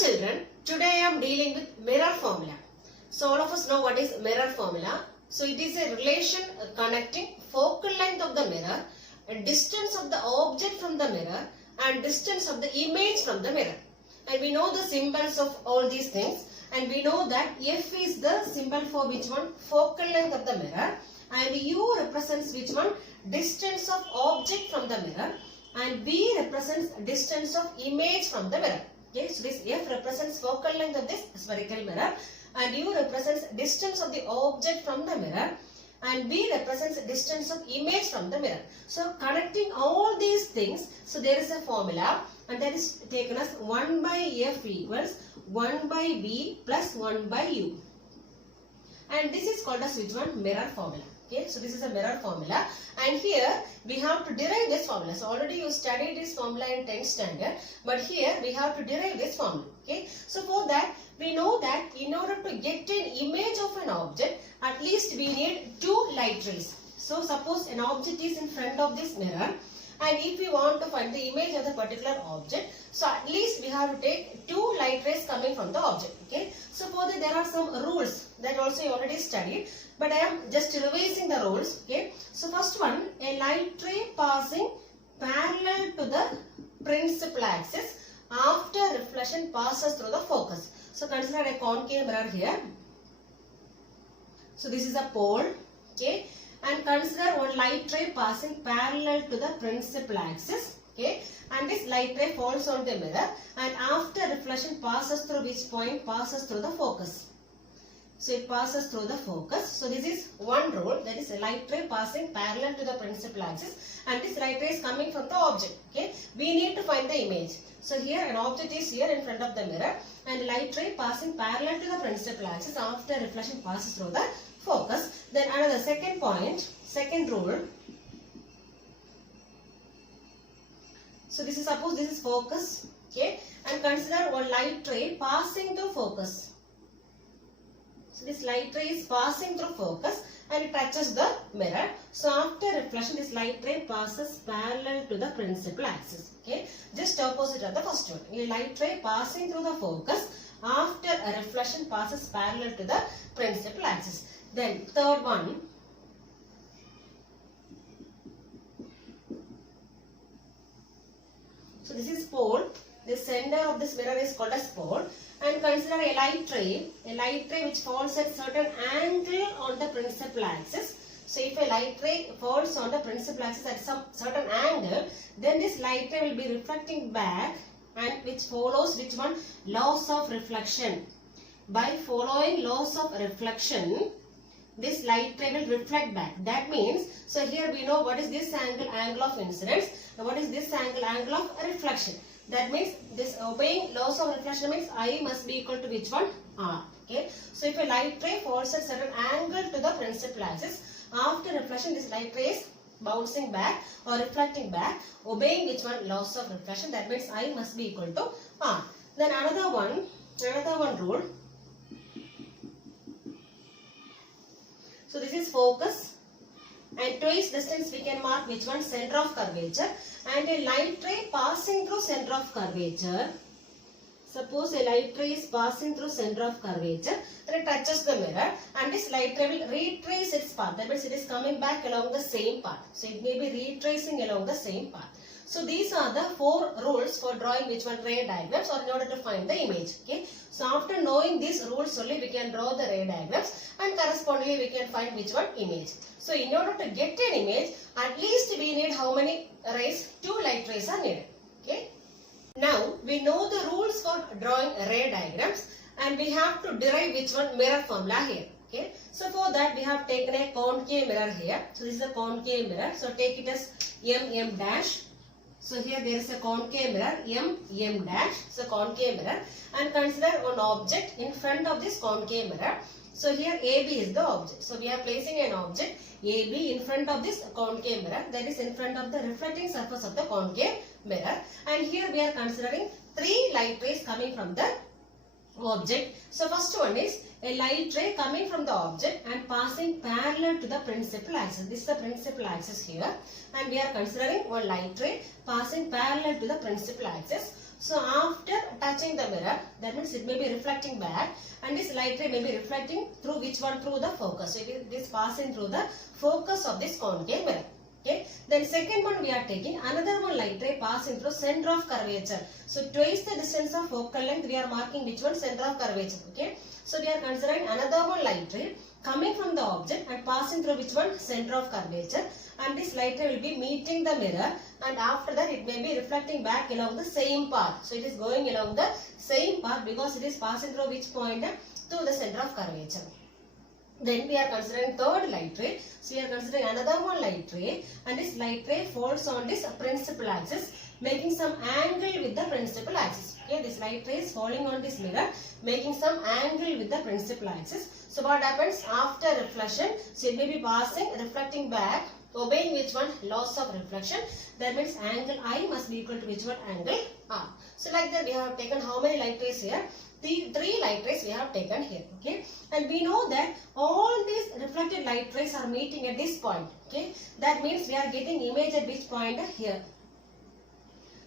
children, today I am dealing with mirror formula. So all of us know what is mirror formula. So it is a relation connecting focal length of the mirror, distance of the object from the mirror and distance of the image from the mirror. And we know the symbols of all these things, and we know that F is the symbol for which one? Focal length of the mirror, and U represents which one? Distance of object from the mirror, and B represents distance of image from the mirror. Okay, so this F represents focal length of this spherical mirror, and U represents distance of the object from the mirror, and B represents distance of image from the mirror. So connecting all these things, so there is a formula, and that is taken as 1 by F equals 1 by V plus 1 by U. And this is called as which one? Mirror formula. Okay, so this is a mirror formula, and here we have to derive this formula. So already you studied this formula in 10th standard, but here we have to derive this formula. Okay, so for that we know that in order to get an image of an object, at least we need two light rays. So suppose an object is in front of this mirror, and if we want to find the image of the particular object, so at least we have to take two light rays coming from the object. Okay, so for that there are some rules that also you already studied, but I am just revising the rules. Okay, so first one, a light ray passing parallel to the principal axis after reflection passes through the focus. So consider a concave mirror here. So this is a pole. Okay, and consider one light ray passing parallel to the principal axis. Okay, and this light ray falls on the mirror, and after reflection passes through which point? Passes through the focus. So it passes through the focus. So this is one rule, that is a light ray passing parallel to the principal axis, and this light ray is coming from the object. Okay, we need to find the image. So here an object is here in front of the mirror, and light ray passing parallel to the principal axis after reflection passes through the focus. Then another second point, second rule. So this is, suppose this is focus. Okay, and consider one light ray passing through focus. So this light ray is passing through focus and it touches the mirror. So after reflection, this light ray passes parallel to the principal axis. Okay, just opposite of the first one. A light ray passing through the focus after a reflection passes parallel to the principal axis. Then third one. So this is pole. The center of this mirror is called as pole. And consider a light ray which falls at certain angle on the principal axis. So if a light ray falls on the principal axis at some certain angle, then this light ray will be reflecting back, and which follows which one? Laws of reflection. By following laws of reflection, this light ray will reflect back. That means, so here we know what is this angle? Angle of incidence. And what is this angle? Angle of reflection. That means this obeying laws of reflection means I must be equal to which one? R. Okay. So if a light ray falls at certain angle to the principal axis, after reflection this light ray is bouncing back or reflecting back, obeying which one? Laws of reflection. That means I must be equal to R. Then another one rule. So this is focus, and twice distance we can mark which one? Center of curvature, and a light ray passing through center of curvature. Suppose a light ray is passing through center of curvature and it touches the mirror, and this light ray will retrace its path. That means it is coming back along the same path. So it may be retracing along the same path. So these are the four rules for drawing which one? Ray diagrams, or in order to find the image. Okay. So after knowing these rules only we can draw the ray diagrams, and correspondingly we can find which one? Image. So in order to get an image, at least we need how many rays? Two light rays are needed. Okay. Now we know the rules for drawing ray diagrams, and we have to derive which one? Mirror formula here. Okay. So for that we have taken a concave mirror here. So this is a concave mirror. So take it as M dash. So here there is a concave mirror, M dash. So concave mirror, and consider one object in front of this concave mirror. So here AB is the object. So we are placing an object AB in front of this concave mirror, that is in front of the reflecting surface of the concave mirror. And here we are considering three light rays coming from the object. So first one is a light ray coming from the object and passing parallel to the principal axis. This is the principal axis here, and we are considering one light ray passing parallel to the principal axis. So after touching the mirror, that means it may be reflecting back, and this light ray may be reflecting through which one? Through the focus. So it is passing through the focus of this concave mirror. Okay. Then second one we are taking another one light ray passing through center of curvature. So twice the distance of focal length we are marking which one? Center of curvature. Okay. So we are considering another one light ray coming from the object and passing through which one? Center of curvature. And this light ray will be meeting the mirror, and after that it may be reflecting back along the same path. So it is going along the same path because it is passing through which point? To the center of curvature. Then we are considering third light ray. So we are considering another one light ray, and this light ray falls on this principal axis, making some angle with the principal axis. Okay, this light ray is falling on this mirror, making some angle with the principal axis. So what happens after reflection? So it may be passing, reflecting back, obeying which one? Laws of reflection. That means angle I must be equal to which one? Angle R. So like that we have taken how many light rays here? The three light rays we have taken here. Okay, and we know that all these reflected light rays are meeting at this point. Okay, that means we are getting image at which point? Here.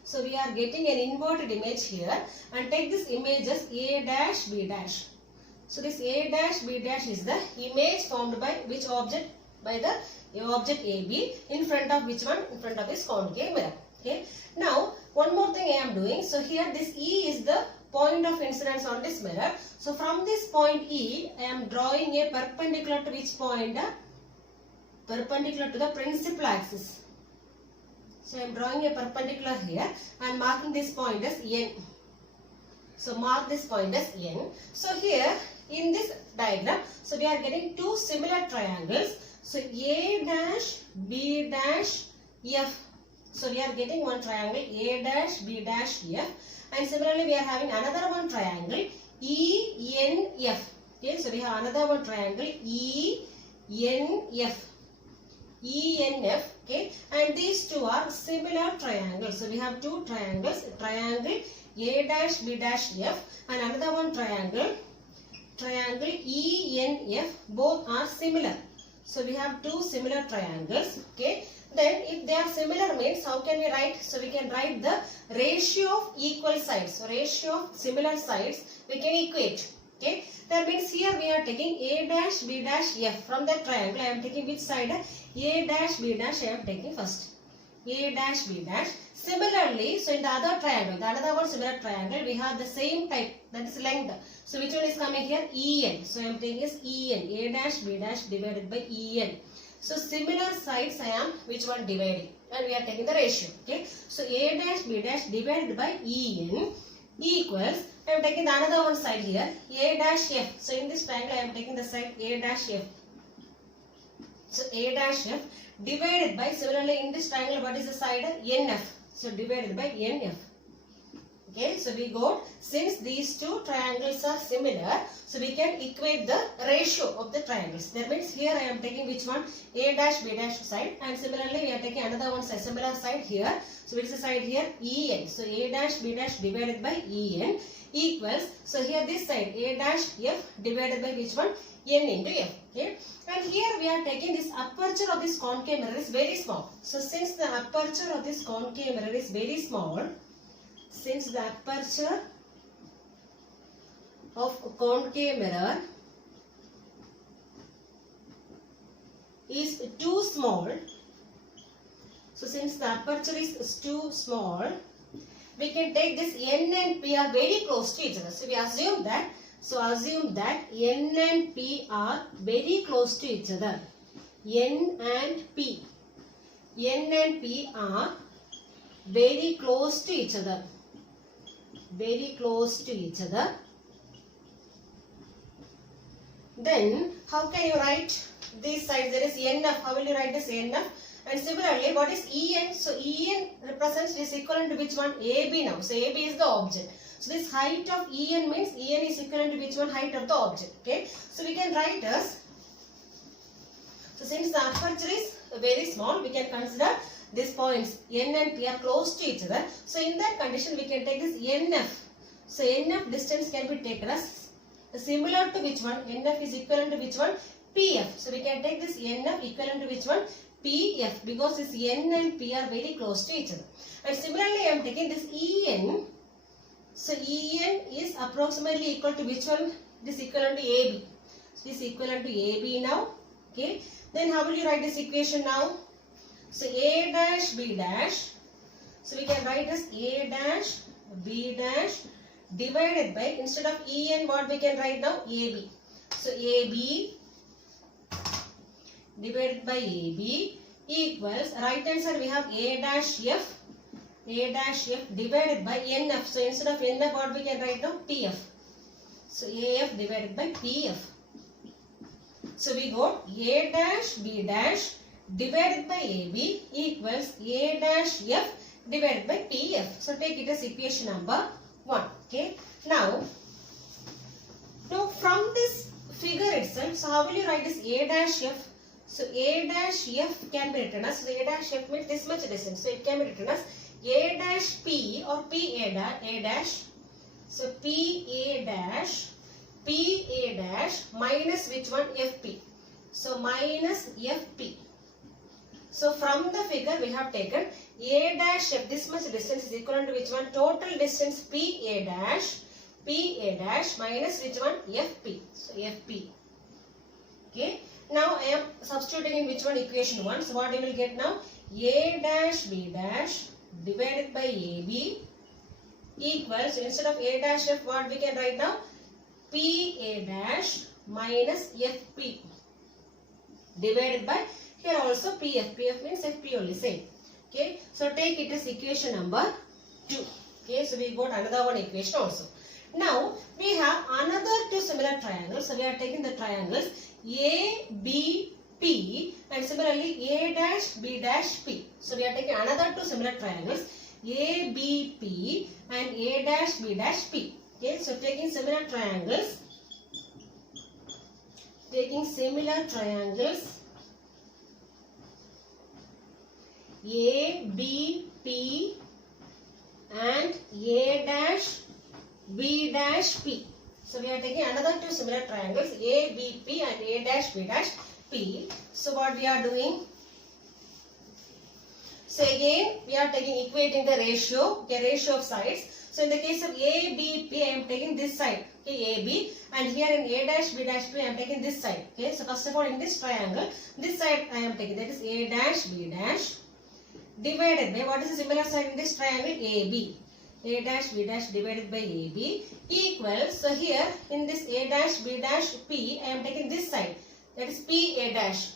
So we are getting an inverted image here, and take this image as A dash B dash. So this A dash B dash is the image formed by which object? By the object AB in front of which one? In front of this concave mirror. Okay. Now one more thing I am doing. So here this E is the point of incidence on this mirror. So from this point E, I am drawing a perpendicular to which point? Perpendicular to the principal axis. So I am drawing a perpendicular here and marking this point as N. So mark this point as N. So here in this diagram, so we are getting two similar triangles. So A dash B dash F. So we are getting one triangle A dash B dash F, and similarly we are having another one triangle E N F. Okay, so we have another one triangle E N F. E N F. Okay, and these two are similar triangles. So we have two triangles, triangle A dash B dash F, and another one triangle E N F. Both are similar. So we have two similar triangles. Okay. Then if they are similar means how can we write? So we can write the ratio of equal sides. So ratio of similar sides we can equate. Okay. That means here we are taking A dash B dash F from the triangle. I am taking which side? A dash B dash I am taking first. A dash B dash. Similarly, so in the other triangle, the another one similar triangle, we have the same type, that is length. So which one is coming here? En. So I am taking is En. A dash B dash divided by En. So similar sides I am which one dividing, and we are taking the ratio. Okay. So A dash B dash divided by En equals, I am taking the another one side here, A dash F. So in this triangle I am taking the side A dash F. So A dash F divided by, similarly in this triangle what is the side? NF. So divided by NF. Okay, so we got, since these two triangles are similar, so we can equate the ratio of the triangles. That means here I am taking which one? A dash B dash side, and similarly we are taking another one side, similar side here. So which is the side here? En. So A dash B dash divided by En equals, so here this side A dash F divided by which one? N into F. Okay, and here we are taking this aperture of this concave mirror is very small. So since the aperture of this concave mirror is very small, since the aperture of concave mirror is too small, so since the aperture is too small, we can take this N and P are very close to each other. So we assume that, N and P are very close to each other. N and P are very close to each other. Very close to each other. Then how can you write this side? There is NF. How will you write this NF? And similarly, what is En? So En represents, is equivalent to which one? AB now. So AB is the object. So this height of En means En is equivalent to which one? Height of the object. Okay. So we can write as, so since the aperture is very small, we can consider these points N and P are close to each other. So in that condition, we can take this NF. So NF distance can be taken as similar to which one? NF is equivalent to which one? PF. So we can take this NF equivalent to which one? PF, because this N and P are very close to each other. And similarly, I am taking this En So EN is approximately equal to which one? It is equivalent to AB. So it is equivalent to AB now. Okay. Then how will you write this equation now? So A dash B dash. So we can write as A dash B dash divided by, instead of EN, what we can write now? AB. So AB divided by AB equals, right hand side we have A dash F. A dash F divided by NF. So instead of NF, what we can write now? PF. So AF divided by PF. So we got A dash B dash divided by AB equals A dash F divided by PF. So take it as equation number 1. Okay. Now from this figure itself, so how will you write this A dash F? So A dash F can be written as, so A dash F means this much distance. So it can be written as A dash P or A dash. So A dash minus which one? FP. So minus FP. So from the figure we have taken A dash F, this much distance is equal to which one? Total distance A dash minus which one? FP. So FP. Okay. Now I am substituting in which one? Equation 1. So what you will get now? A dash B dash divided by AB equals, instead of A dash F, what we can write now? A dash minus FP divided by, here also PF. PF means FP only, same. Okay. So take it as equation number 2. Okay. So we got another one equation also. Now we have another two similar triangles. So we are taking the triangles A, B, P and similarly A dash, B dash, P. So we are taking another two similar triangles A, B, P and A dash, B dash, P. Okay. So taking similar triangles A, B, P and A dash, B dash, P. So we are taking another two similar triangles A, B, P and A dash, B dash, P. So what we are doing? So again we are taking, equating the ratio, okay, ratio of sides. So in the case of A, B, P, I am taking this side, okay, AB, and here in A dash, B dash, P, I am taking this side. Okay, so first of all in this triangle, this side I am taking, that is A dash, B dash divided by, what is the similar side in this triangle? AB. A dash, B dash divided by AB equals, so here in this A dash, B dash, P, I am taking this side, that is A dash.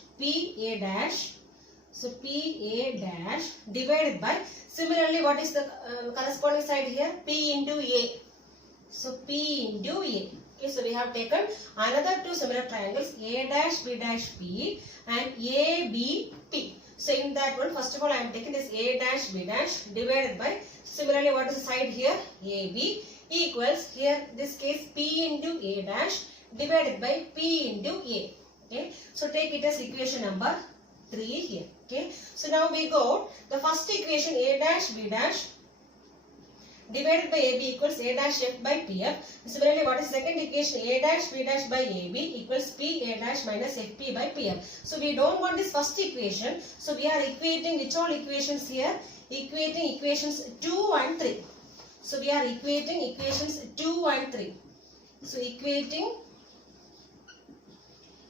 So A dash divided by, similarly what is the corresponding side here? P into A. So P into A. Okay, so we have taken another two similar triangles A dash, B dash, P and A, B, P. So in that one, first of all I am taking this A dash, B dash divided by, similarly what is the side here? AB equals, here this case P into A dash divided by P into A. Okay, so take it as equation number 3 here. Okay, so now we got the first equation A dash, B dash divided by AB equals A dash F by PF. Similarly, what is second equation? A dash, B dash by AB equals P A dash minus FP by PF. So we don't want this first equation. So we are equating which all equations here? Equating equations 2 and 3. So we are equating equations 2 and 3. So equating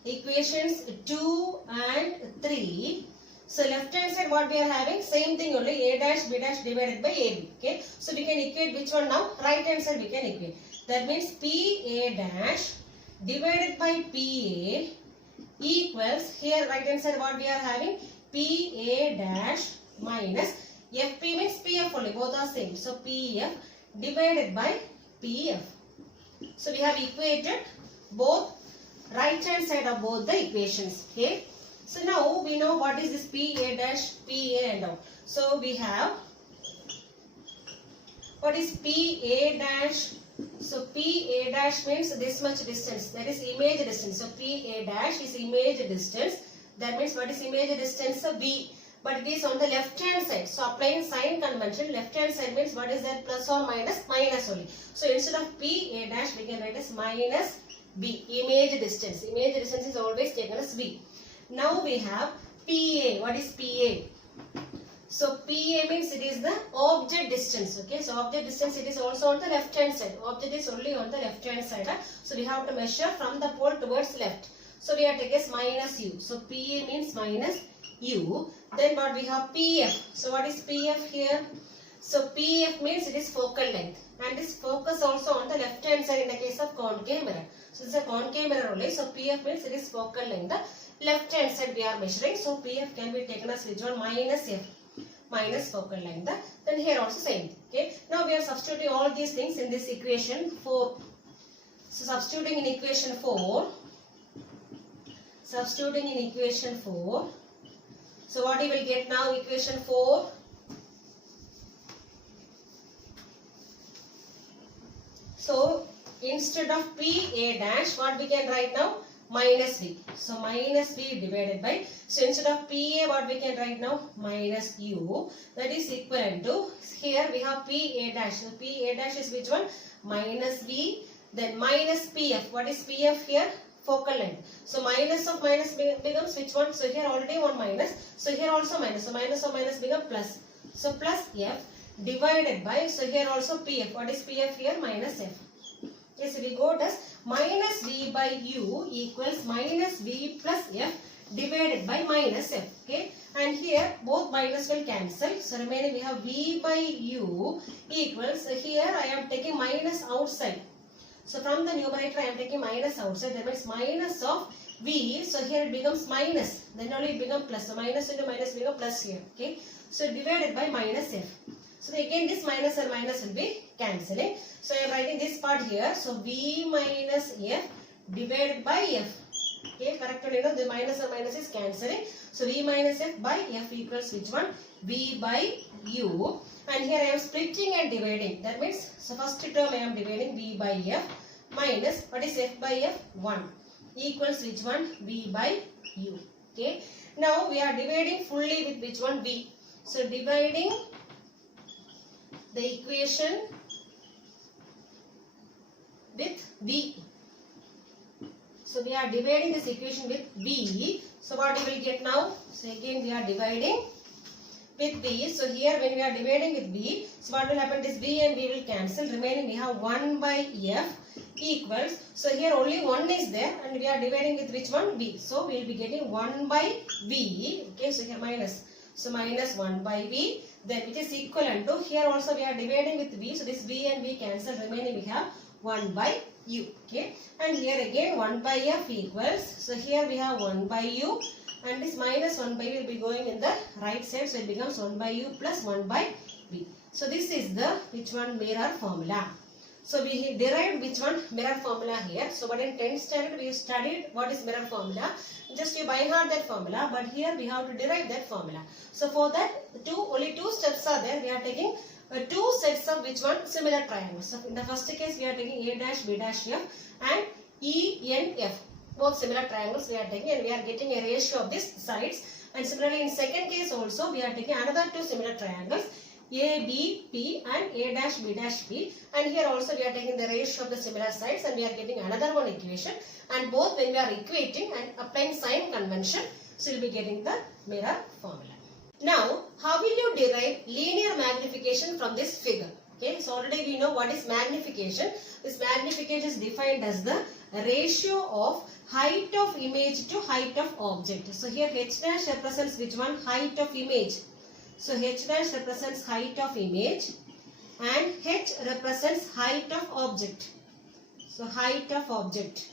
equations 2 and 3. So left hand side what we are having? Same thing only, A dash, B dash divided by AB. Okay. So we can equate which one now? Right hand side we can equate. That means PA dash divided by PA equals, here right hand side what we are having? PA dash minus FP means PF only, both are same. So PF divided by PF. So we have equated both right hand side of both the equations. Okay. So now we know what is this PA dash, PA and all. So we have, what is PA dash? So PA dash means this much distance, that is image distance. So PA dash is image distance. That means what is image distance? So B. But it is on the left hand side. So applying sign convention, left hand side means what is that? Plus or minus? Minus only. So instead of PA dash we can write as minus B. Image distance. Image distance is always taken as B. Now we have PA. What is PA? So PA means it is the object distance. Okay, so object distance, it is also on the left hand side. Object is only on the left hand side. So we have to measure from the pole towards left. So we have to take as minus u. So PA means minus u. Then what we have, PF. So what is PF here? So PF means it is focal length, and this focus also on the left hand side in the case of concave mirror. So this is a concave mirror only. So PF means it is focal length. The left hand side we are measuring. So PF can be taken as which one? Minus f, minus focal length. Then here also same. Okay. Now we are substituting all these things in this equation 4. So substituting in equation 4. Substituting in equation 4. So what you will get now? Equation 4. So instead of PA dash, what we can write now? Minus V. So minus V divided by, so instead of PA, what we can write now? Minus U. That is equivalent to, here we have PA dash. So PA dash is which one? Minus V. Then minus PF. What is PF here? Focal length. So minus of minus becomes which one? So here already one minus. So here also minus. So minus of minus becomes plus. So plus F divided by, so here also PF. What is PF here? Minus F. Okay, so we got as minus V by U equals minus V plus F divided by minus F. Okay, and here both minus will cancel. So remaining we have V by U equals, so here I am taking minus outside. So from the numerator I am taking minus outside. That means minus of V. So here it becomes minus. Then only it becomes plus. So minus into minus becomes plus here. Okay, so divided by minus F. So again this minus and minus will be cancelling. So I am writing this part here. So V minus F divided by F. Okay, corrected, you know, the minus and minus is cancelling. So V minus F by F equals which one? V by U. And here I am splitting and dividing. That means, so first term I am dividing V by F minus, what is F by F? 1 equals which one? V by U. Okay. Now we are dividing fully with which one? V. So dividing the equation with V. So we are dividing this equation with V. So what we will get now? So again we are dividing with V. So here when we are dividing with V, so what will happen is V and V will cancel. Remaining we have 1 by F equals, so here only 1 is there and we are dividing with which one? V. So we will be getting 1 by V. Okay, so here minus. So minus 1 by V. Then which is equivalent to, here also we are dividing with V. So this V and V cancel. Remaining we have 1 by U. Okay, and here again 1 by F equals, so here we have 1 by U and this minus 1 by V will be going in the right side. So it becomes 1 by U plus 1 by V. So this is the which one? Mirror formula. So we derived which one? Mirror formula here. So but in 10th standard we studied what is mirror formula. Just you by heart that formula, but here we have to derive that formula. So for that only two steps are there. We are taking two sets of which one? Similar triangles. So in the first case we are taking A dash, B dash, F and E, N, F. Both similar triangles we are taking and we are getting a ratio of these sides. And similarly in second case also we are taking another two similar triangles, A, B, P and A dash, B dash, P. And here also we are taking the ratio of the similar sides and we are getting another one equation. And both when we are equating and applying sign convention, so we will be getting the mirror formula. Now, how will you derive linear magnification from this figure? Okay, so already we know what is magnification. This magnification is defined as the ratio of height of image to height of object. So here H dash represents which one? Height of image. So H dash represents height of image and H represents height of object. So height of object.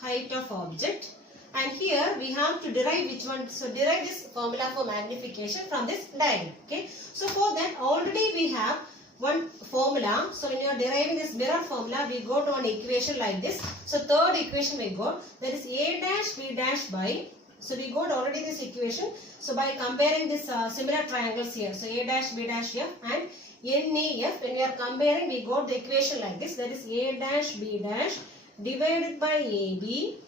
Height of object. And here we have to derive which one? So derive this formula for magnification from this diagram. Okay. So for that already we have one formula. So when you are deriving this mirror formula, we go to one equation like this. So third equation we got, that is A dash B dash by. So we got already this equation. So by comparing this similar triangles here. So A dash B dash F and NEF. When we are comparing, we got the equation like this. That is A dash B dash divided by AB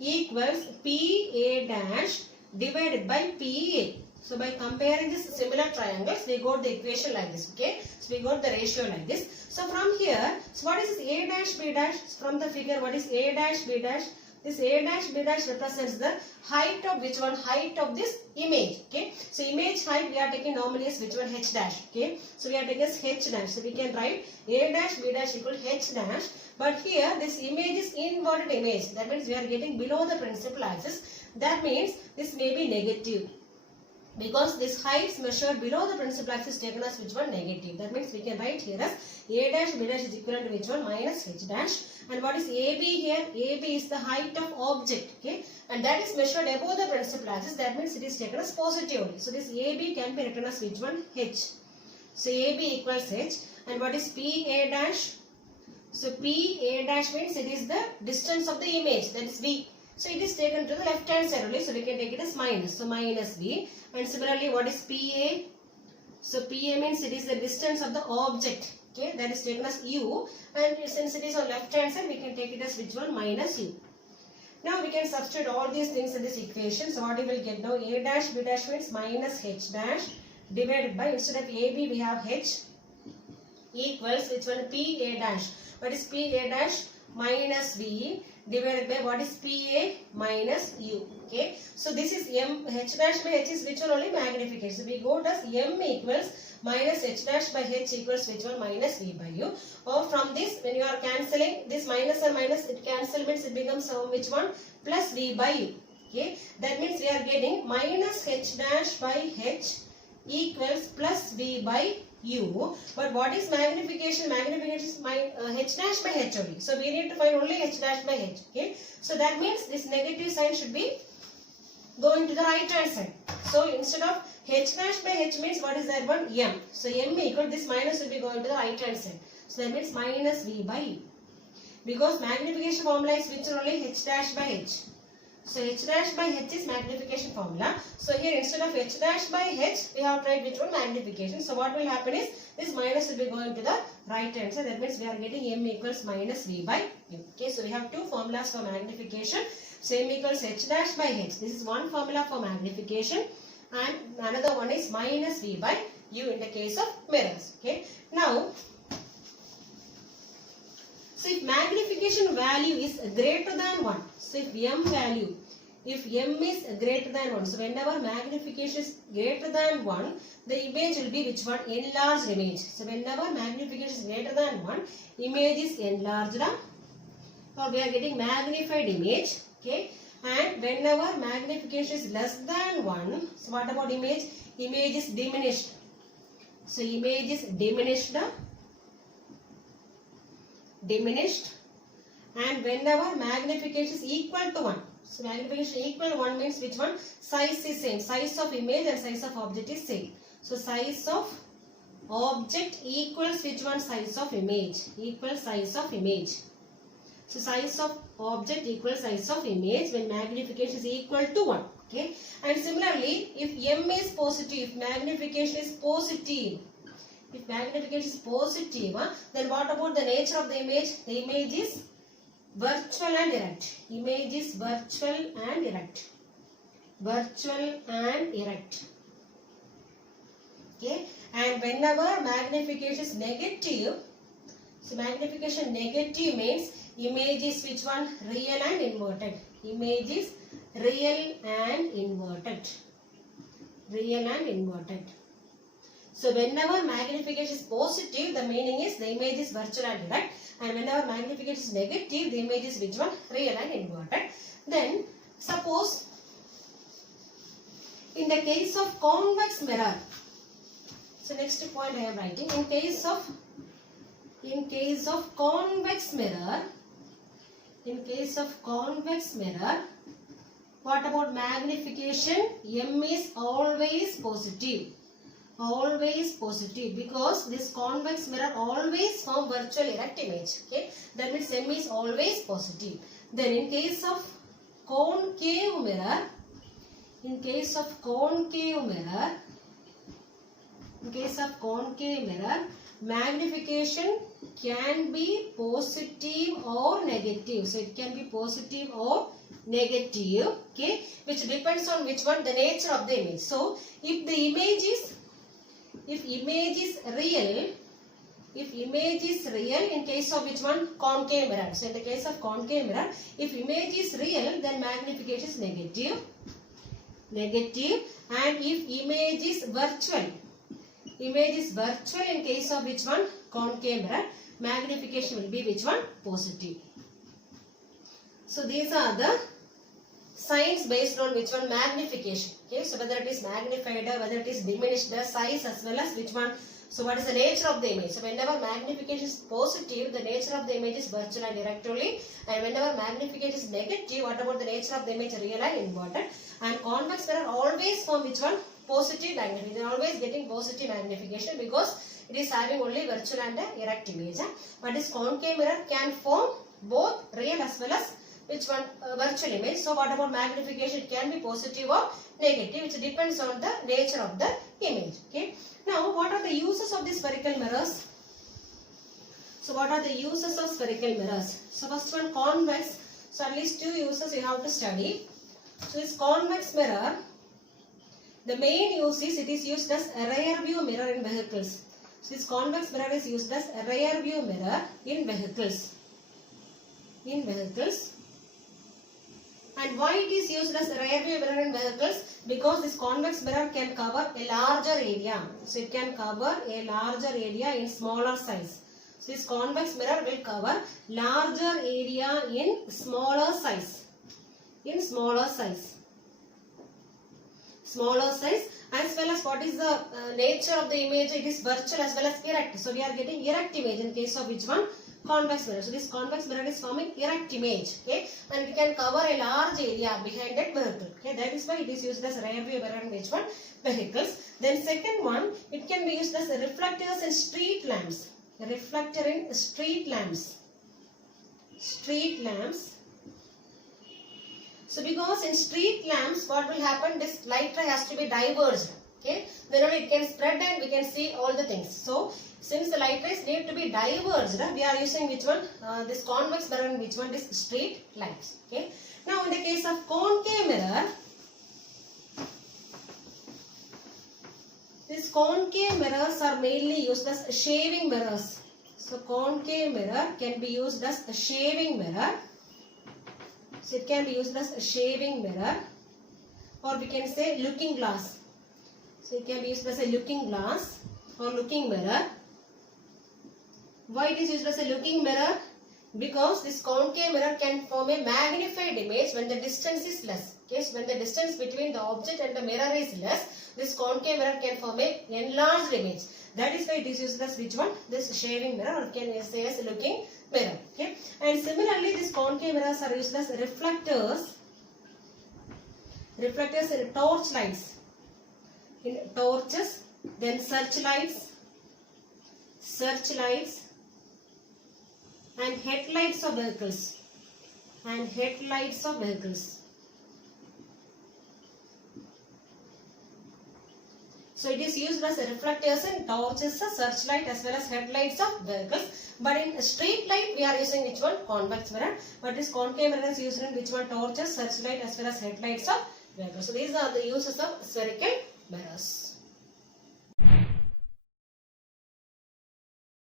equals PA dash divided by PA. So by comparing this similar triangles, we got the equation like this. Okay, so we got the ratio like this. So from here, so what is this A dash B dash? From the figure, what is A dash B dash? This A dash B dash represents the height of which one? Height of this image. Okay, so image height we are taking normally as which one? H dash. Okay. So we are taking as H dash. So we can write A dash B dash equal H dash. But here this image is inverted image. That means we are getting below the principal axis. That means this may be negative. Because this height is measured below the principal axis taken as which one? Negative. That means we can write here as A dash B dash is equivalent to which one? Minus H dash. And what is AB here? AB is the height of object. Okay. And that is measured above the principal axis. That means it is taken as positive only. So this AB can be written as which one? H. So AB equals H. And what is PA dash? So PA dash means it is the distance of the image. That is V. So it is taken to the left hand side only. So we can take it as minus. So minus V. And similarly, what is PA? So PA means it is the distance of the object. Okay, that is taken as U. And since it is on left hand side, we can take it as which one? Minus U. Now we can substitute all these things in this equation. So what we will get now? A dash B dash means minus H dash divided by, instead of AB we have H, equals which one? PA dash. What is PA dash? Minus V divided by what is PA? Minus U. Okay. So this is M. H dash by H is which one? Only magnification. So we go as M equals minus H dash by H equals which one? Minus V by U. Or from this, when you are cancelling this minus and minus, it cancel means it becomes which one? Plus V by U. Okay. That means we are getting minus H dash by H equals plus V by U. But what is magnification? Magnification is H dash by H only. So we need to find only H dash by H. Okay. So that means this negative sign should be going to the right hand side. So instead of H dash by H means what is that one? M. So M equal, this minus will be going to the right hand side. So that means minus V by U. Because magnification formula is which only? H dash by H. So H dash by H is magnification formula. So here instead of H dash by H, we have tried which one? Magnification. So what will happen is, this minus will be going to the right hand side. That means we are getting M equals minus V by U. Okay, so we have two formulas for magnification. So M equals H dash by H. This is one formula for magnification. And another one is minus V by U in the case of mirrors. Okay. Now, so if magnification value is greater than 1, so if M value, if M is greater than 1, so whenever magnification is greater than 1, the image will be which one? Enlarged image. So whenever magnification is greater than 1, image is enlarged, or we are getting magnified image. Okay. And whenever magnification is less than 1, so what about image? Image is diminished. So image is diminished. And whenever magnification is equal to 1, so magnification equal to 1 means which one? Size is same. Size of image and size of object is same. So size of object equals which one? Size of image. Equals size of image. So size of object equals size of image when magnification is equal to 1. Okay. And similarly, if M is positive, if magnification is positive, if magnification is positive, then what about the nature of the image? The image is virtual and erect. Image is virtual and erect. Virtual and erect. Okay. And whenever magnification is negative, so magnification negative means image is which one? Real and inverted. Image is real and inverted. Real and inverted. So whenever magnification is positive, the meaning is the image is virtual and erect. And whenever magnification is negative, the image is which one? Real and inverted. Then suppose in the case of convex mirror. So next point I am writing. In case of convex mirror, what about magnification? M is always positive. Always positive, because this convex mirror always form virtual erect image. Okay, that means M is always positive. Then in case of concave mirror, magnification can be positive or negative. So it can be positive or negative. Okay, which depends on which one? The nature of the image. So if the image is real, in case of which one? Concave mirror. So in the case of concave mirror, if image is real, then magnification is negative. and if image is virtual in case of which one? Concave mirror, magnification will be which one? Positive. So these are the signs based on which one? Magnification. Okay, so whether it is magnified or whether it is diminished, the size as well as which one. So what is the nature of the image? So whenever magnification is positive, the nature of the image is virtual and erect only. And whenever magnification is negative, what about the nature of the image? Real and inverted. And convex mirror always form which one? Positive magnification. They are always getting positive magnification because it is having only virtual and erect image. But this concave mirror can form both real as well as which one? Virtual image. So what about magnification? It can be positive or negative, which depends on the nature of the image. Okay. Now what are the uses of these spherical mirrors? So what are the uses of spherical mirrors? So first one, convex. So at least 2 uses you have to study. So this convex mirror, the main use is it is used as a rear view mirror in vehicles. So this convex mirror is used as a rear view mirror in vehicles. And why it is used as a rear view mirror in vehicles? Because this convex mirror can cover a larger area. So it can cover a larger area in smaller size. So this convex mirror will cover larger area in smaller size. Smaller size, as well as what is the nature of the image? It is virtual as well as erect. So we are getting erect image in case of which one? Convex mirror. So this convex mirror is forming erect image. Okay, and it can cover a large area behind that vehicle. Okay, that is why it is used as rear view mirror in which one? Vehicles. Then second one, it can be used as reflectors in street lamps. A reflector in street lamps. So because in street lamps, what will happen? This light ray has to be diverged. Okay, then only it can spread and we can see all the things. So since the light rays need to be diverged, we are using which one? This convex mirror and which one? This street lamps. Okay. Now in the case of concave mirror, these concave mirrors are mainly used as shaving mirrors. So concave mirror can be used as a shaving mirror. So it can be used as a shaving mirror, or we can say looking glass. So it can be used as a looking glass or looking mirror. Why it is used as a looking mirror? Because this concave mirror can form a magnified image when the distance is less. Okay, so when the distance between the object and the mirror is less, this concave mirror can form a enlarged image. That is why it is used as which one? This shaving mirror, or can say as a looking mirror. Okay, and similarly these concave mirrors are used as reflectors in torch lights, in torches, then searchlights and headlights of vehicles. So it is used as reflectors in torches, searchlight as well as headlights of vehicles. But in street light we are using which one? Convex mirror. But this concave mirror is used in which one? Torches, searchlight as well as headlights of vehicles. So these are the uses of spherical mirrors.